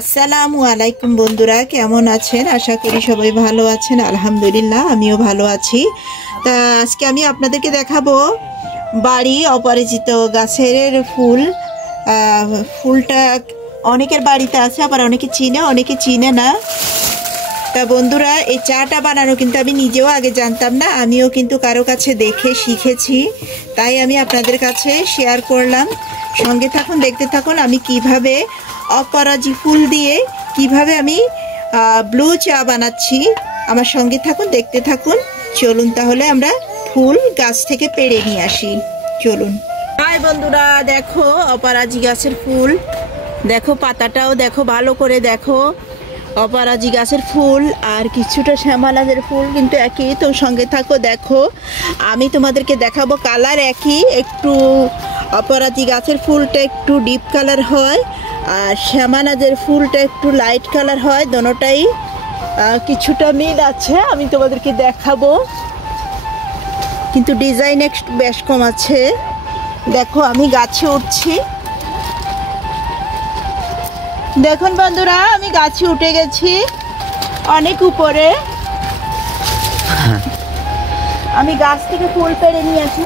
আসসালামু আলাইকুম বন্ধুরা, কেমন আছেন? আশা করি সবাই ভালো আছেন। আলহামদুলিল্লাহ, আমিও ভালো আছি। তা আজকে আমি আপনাদেরকে দেখাবো বাড়ি অপরাজিত গাছের ফুল। ফুলটা অনেকের বাড়িতে আছে, আবার অনেকে চিনে, অনেকে চিনে না। তা বন্ধুরা, এই চাটা বানানো কিন্তু আমি নিজেও আগে জানতাম না। আমিও কিন্তু কারো কাছে দেখে শিখেছি, তাই আমি আপনাদের কাছে শেয়ার করলাম। সঙ্গে থাকুন, দেখতে থাকুন আমি কিভাবে অপরাজিত ফুল দিয়ে কিভাবে আমি ব্লু চা বানাচ্ছি। আমার সঙ্গে থাকুন, দেখতে থাকুন। চলুন তাহলে আমরা ফুল গাছ থেকে পেড়ে নিয়ে আসি। চলুন। হাই বন্ধুরা, দেখো অপরাজিত গাছের ফুল। দেখো পাতাটাও দেখো, ভালো করে দেখো। অপরাজিত গাছের ফুল আর কিছুটা শ্যামালাজের ফুল কিন্তু একই। তো সঙ্গে থাকো, দেখো আমি তোমাদেরকে দেখাবো। কালার একই, একটু অপরাজিত গাছের ফুলটা একটু ডিপ কালার হয় আর শ্যামানাজের ফুলটা একটু লাইট কালার হয়। দোনোটাই কিছুটা মিল আছে, আমি তোমাদেরকে দেখাবো, কিন্তু ডিজাইন একটু বেশ কম আছে। দেখো আমি গাছে উঠছি। দেখুন বন্ধুরা, আমি গাছে উঠে গেছি অনেক উপরে। আমি গাছ থেকে ফুল পেড়ে নিয়ে আসি।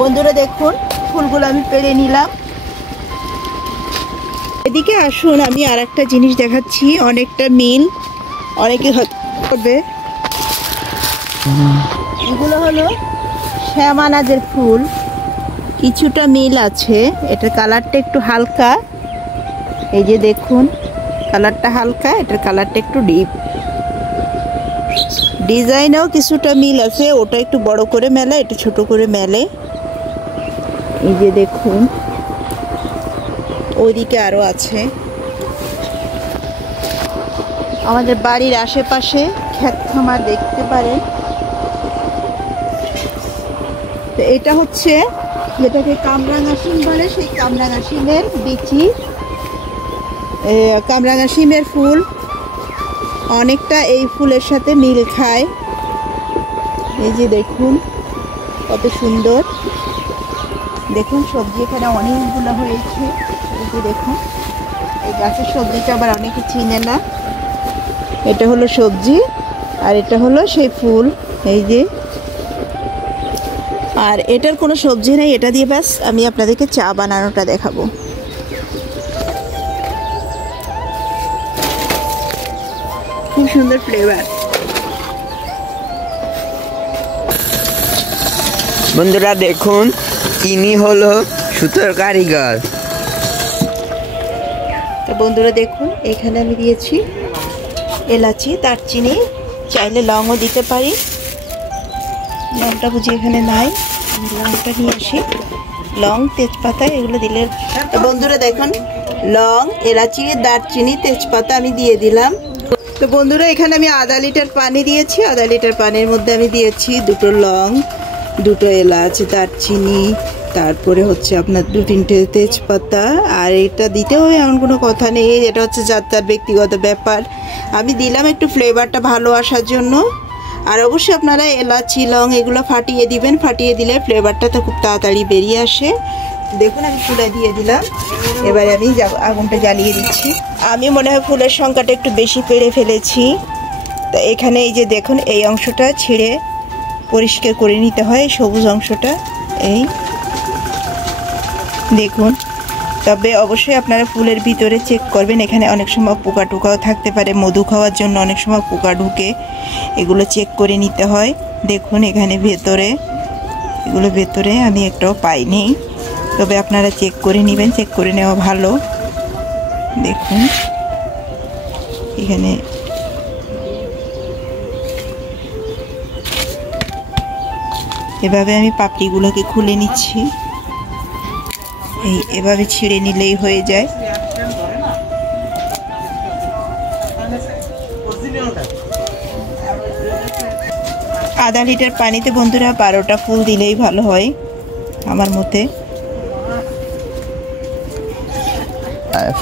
বন্ধুরা দেখুন, ফুলগুলো আমি পেড়ে নিলাম। এদিকে আসুন, আমি আর একটা জিনিস দেখাচ্ছি, অনেকটা মিল অনেকে হবে। এগুলো হলো শ্যামানাজের ফুল, কিছুটা মিল আছে। এটার কালারটা একটু হালকা, এই যে দেখুন কালারটা হালকা, এটার কালারটা একটু ডিপ। ডিজাইনেও কিছুটা মিল আছে, ওটা একটু বড় করে মেলে, এটা ছোট করে মেলে। এই যে দেখুন, ওইদিকে আরো আছে। আমাদের বাড়ির আশেপাশে ক্ষেত খামার দেখতে পারেন। তো এটা হচ্ছে যেটাকে কামরাঙা শিম বলে, সেই কামরাঙা শিমের বিচি। কামরাঙা শিমের ফুল অনেকটা এই ফুলের সাথে মিল খায়। এই যে দেখুন কত সুন্দর। দেখুন সবজি এখানে অনেকগুলো হয়েছে। এই যে দেখুন, এই গাছের সবজিটা আবার অনেকে চিনে না। এটা হলো সবজি আর এটা হলো সেই ফুল। এই যে, আর এটার কোনো সবজি নেই, এটা দিয়ে ব্যাস আমি আপনাদেরকে চা বানানোটা দেখাবো। খুব সুন্দর ফ্লেভার। বন্ধুরা দেখুন, ইনি হলো সুতোর কারিগর। তো বন্ধুরা দেখুন, এখানে আমি দিয়েছি এলাচি, দারচিনি, চাইলে লংও দিতে পারি। লংটা বুঝি এখানে নাই, আমি লংটা নিয়ে আসি। লং, তেজপাতা এগুলো দিলে। তো বন্ধুরা দেখুন, লং, এলাচি, দারচিনি, তেজপাতা আমি দিয়ে দিলাম। তো বন্ধুরা এখানে আমি আধা লিটার পানি দিয়েছি। আধা লিটার পানির মধ্যে আমি দিয়েছি দুটো লং, দুটো এলাচ, দারচিনি, তারপরে হচ্ছে আপনার 2-3টে তেজপাতা। আর এটা দিতেও এমন কোনো কথা নেই, এটা হচ্ছে যার তার ব্যক্তিগত ব্যাপার। আমি দিলাম একটু ফ্লেভারটা ভালো আসার জন্য। আর অবশ্যই আপনারা এলাচি, লং এগুলো ফাটিয়ে দিবেন, ফাটিয়ে দিলে ফ্লেভারটা তো খুব তাড়াতাড়ি বেরিয়ে আসে। দেখুন আমি ফুলে দিয়ে দিলাম। এবারে আমি আগুনটা জ্বালিয়ে দিচ্ছি। আমি মনে হয় ফুলের সংখ্যাটা একটু বেশি পেড়ে ফেলেছি। তা এখানে এই যে দেখুন, এই অংশটা ছিঁড়ে পরিষ্কার করে নিতে হয়, সবুজ অংশটা। এই দেখুন, তবে অবশ্যই আপনারা ফুলের ভিতরে চেক করবেন, এখানে অনেক সময় পোকা টোকাও থাকতে পারে। মধু খাওয়ার জন্য অনেক সময় পোকা ঢুকে, এগুলো চেক করে নিতে হয়। দেখুন এখানে ভেতরে, এগুলো ভেতরে আমি একটাও পাইনি, তবে আপনারা চেক করে নেবেন, চেক করে নেওয়া ভালো। দেখুন এখানে এভাবে আমি পাপড়িগুলোকে খুলে নিচ্ছি। এভাবে ছিঁড়ে নিলেই হয়ে যায়। আধা লিটার পানিতে বন্ধুরা 12টা ফুল দিলেই ভালো হয় আমার মতে।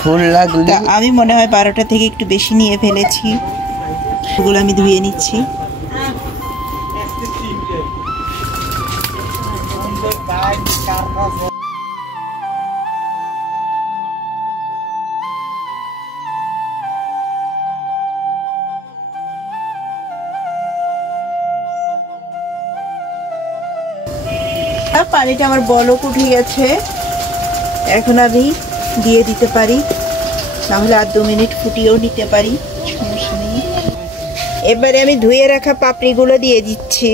ফুল লাগলে আমি মনে হয় 12টা থেকে একটু বেশি নিয়ে ফেলেছি। এগুলো আমি ধুয়ে নিচ্ছি। পানিটা আমার বলক উঠে গেছে, এখন আমি দিয়ে দিতে পারি, তাহলে আর 2 মিনিট ফুটিয়েও নিতে পারি, সমস্যা নেই। এবারে আমি ধুয়ে রাখা পাপড়িগুলো দিয়ে দিচ্ছি।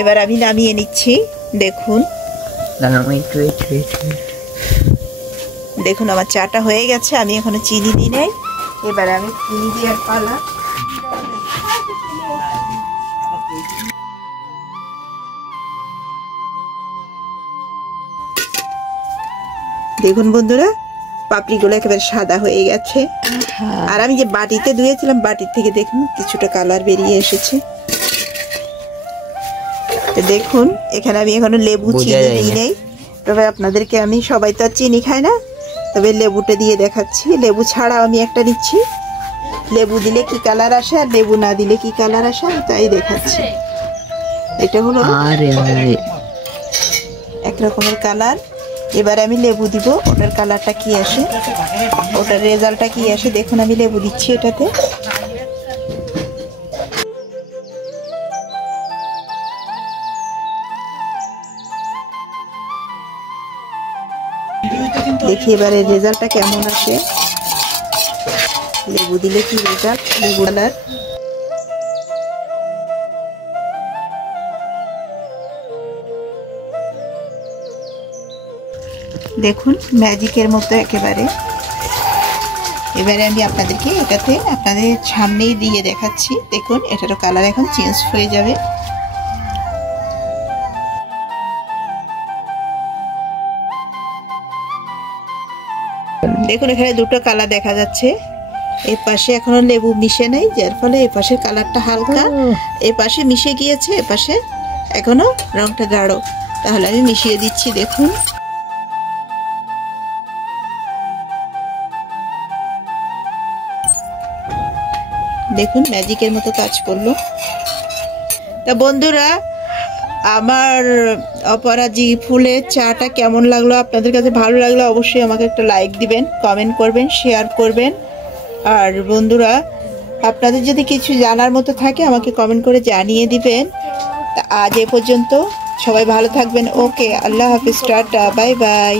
এবার আমি নামিয়ে নিচ্ছি। দেখুন দেখুন আমার চাটা হয়ে গেছে। আমি এখনো চিনি দিই নাই। এবারে আমি চিনি দিয়ে পালা। দেখুন বন্ধুরা, পাপড়িগুলো একেবারে সাদা হয়ে গেছে। আর আমি যে বাটিতে ধুয়েছিলাম, বাটির থেকে দেখুন কিছুটা কালার বেরিয়ে এসেছে। দেখুন এখানে আমি এখনো লেবু চিনি দিই নাই। তবে আপনাদেরকে আমি, সবাই তো আর চিনি খায় না, তবে লেবুটা দিয়ে দেখাচ্ছি। লেবু ছাড়াও আমি একটা নিচ্ছি। লেবু দিলে কি কালার আসে আর লেবু না দিলে কি কালার আসে তাই দেখাচ্ছি। এটা হলো এক রকমের কালার। এবারে আমি লেবু দিব, ওটার কালারটা কি আসে, ওটার রেজাল্টটা কি আসে। দেখুন আমি লেবু দিচ্ছি এটাতে। দেখি এবারে রেজাল্টটা কেমন আসে। লেবু দিলে কি রেজাল্ট, লেবু কালার। দেখুন ম্যাজিকের মতো একেবারে। এবারে আমি আপনাদেরকে এটাতে আপনাদের সামনেই দিয়ে দেখাচ্ছি। দেখুন এটারও কালার এখন চেঞ্জ হয়ে যাবে। দেখুন এখানে দুটো কালার দেখা যাচ্ছে। এই পাশে এখনো লেবু মিশে নাই, যার ফলে এই পাশের কালারটা হালকা, এই পাশে মিশে গিয়েছে, এ পাশে এখনো রংটা গাঢ়। তাহলে আমি মিশিয়ে দিচ্ছি। দেখুন দেখুন ম্যাজিকের মতো কাজ করলো। তা বন্ধুরা, আমার অপরাজি ফুলের চাটা কেমন লাগলো, আপনাদের কাছে ভালো লাগলো অবশ্যই আমাকে একটা লাইক দিবেন, কমেন্ট করবেন, শেয়ার করবেন। আর বন্ধুরা, আপনাদের যদি কিছু জানার মতো থাকে আমাকে কমেন্ট করে জানিয়ে দিবেন। তা আজ এ পর্যন্ত, সবাই ভালো থাকবেন। ওকে, আল্লাহ হাফিজ, টাটা, বাই বাই।